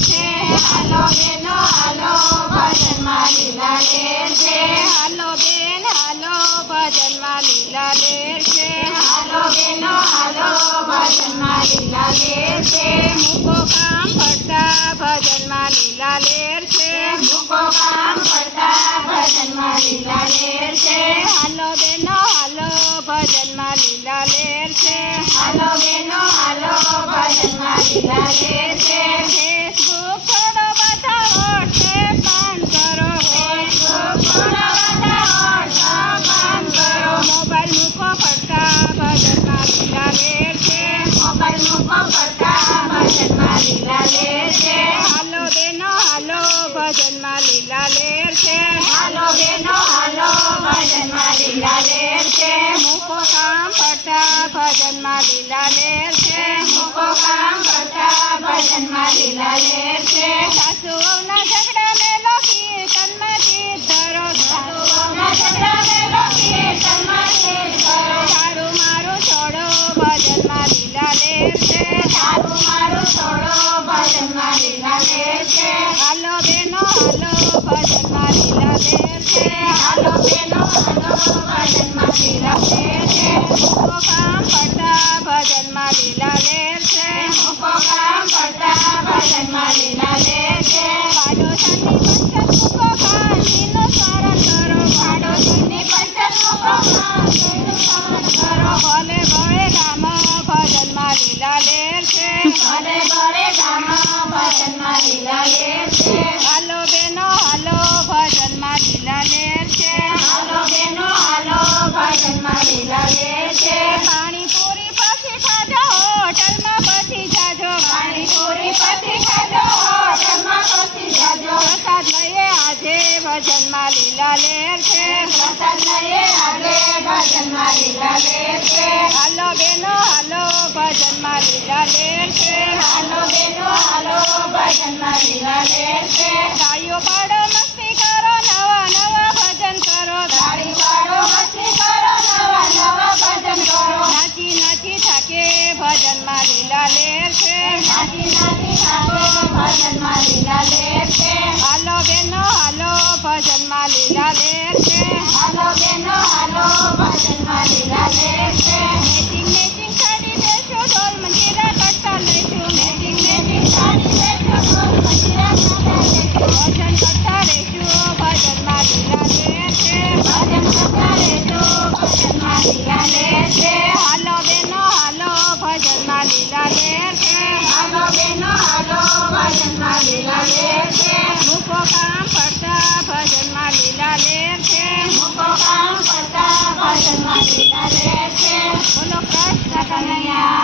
છે હાલો બેનો હાલો ભજનમાં લીલા લેર છે હાલો બેન હાલો ભજનમાં લીલા લેર છે હાલો બેનો હાલો ભજનમાં લીલા લેર છે મૂકો કામ પડતા ભજનમાં લીલા લેર છે મૂકો કામ પડતા ભજનમાં લીલા લેર છે હાલો બેનો હાલો ભજનમાં લીલા લેર છે હાલો બેનો હાલો ભજનમાં લીલા લેર છે ફેસબુક છોડો બધા વોટ્સએપ બંધ કરો ફેસબુક છોડો બધા વોટ્સએપ બંધ કરો મોબાઈલ મૂકો પડતા ભજનમાં લીલા લેર છે મોબાઈલ મૂકો પડતા ભજનમાં લીલા લેર છે હાલો બેનો હાલો ભજનમાં લીલા લેર છે હાલો બેનો હાલો ભજનમાં લીલા લેર છે મૂકો કામ પડતા ભજનમાં લીલા લેર છે મૂકો કામ પડતા ભજનમાં લીલા લેર છે સાસુઓના ઝઘડા મેલો કીર્તનમાં ગીત ધરો સાસુઓના ઝઘડા મેલો કીર્તનમાં ગીત ધરો તારું મારું છોડો ભજનમાં લીલા લેર છે તારું મારું છોડો ભજનમાં લીલા લેર છે હાલો બેનો હાલો ભજનમાં લીલા લેર છે હાલો બેનો હાલો ભજનમાં લીલા લેર છે મૂકો કામ પડતા ભજનમાં લીલા લેર છે મૂકો કામ પડતા ભજનમાં લીલા લેર છે પાડોશની પંચત મૂકો કાંજીનું સ્મરણ કરો પાડોશની પંચત મૂકો કાંજીનું સ્મરણ કરો ભલે ભલે ગામ ભજનમાં લીલા લેર છે ભલે ભલે ગામ ભજનમાં લીલા લેર છે હાલો બેનો હાલો ભજનમાં લીલા લેર છે હાલો બેનો હાલો ભજનમાં લીલા લેર છે પાણીપુરી પછી ખાજો હોટલમાં પછી જાજો પાણીપુરી પછી ખાજો હોટલમાં પછી જાજો પ્રસાદ લઈએ આજે ભજનમાં લીલા લેર છે પ્રસાદ લઈએ આજે ભજનમાં લીલા લેર છે હાલો બેનો હાલો ભજનમાં લીલા લેર છે હાલો બેનો હાલો ભજનમાં લીલા લેર છે ગાયો પાડો મસ્તી કરો નવા નવા ભજન કરો ગાડી પાડો મસ્તી કરો નવા નવા ભજન કરો નાચી નાચી થાકે ભજનમાં લીલા લેર છે નાચી નાચી થાકે ભજનમાં લીલા લેર છે હાલો બેનો હાલો ભજનમાં લીલા લેર છે હાલો બેનો હાલો ભજનમાં લીલા લેર છે મેચિંગ મેચિંગ સાડી દેશો ઢોલ મંજીરા કરતા લઈશું મેચિંગ મેચિંગ સાડી દેશો ઢોલ મંજીરા કરતા લઈશું ભજન કરતા રહીશું ભજનમાં લીલા લેર છે ભજન કરતા રહીશું ભજનમાં લીલા લેર છે હાલો બેનો હાલો ભજનમાં લીલા લેર છે હાલો બેનો હાલો ભજનમાં લીલા લેર છે મૂકો કામ પડતા ભજનમાં લીલા લેર છે મૂકો કામ પડતા ભજનમાં લીલા લેર છે બોલો કૃષ્ણ કનૈયા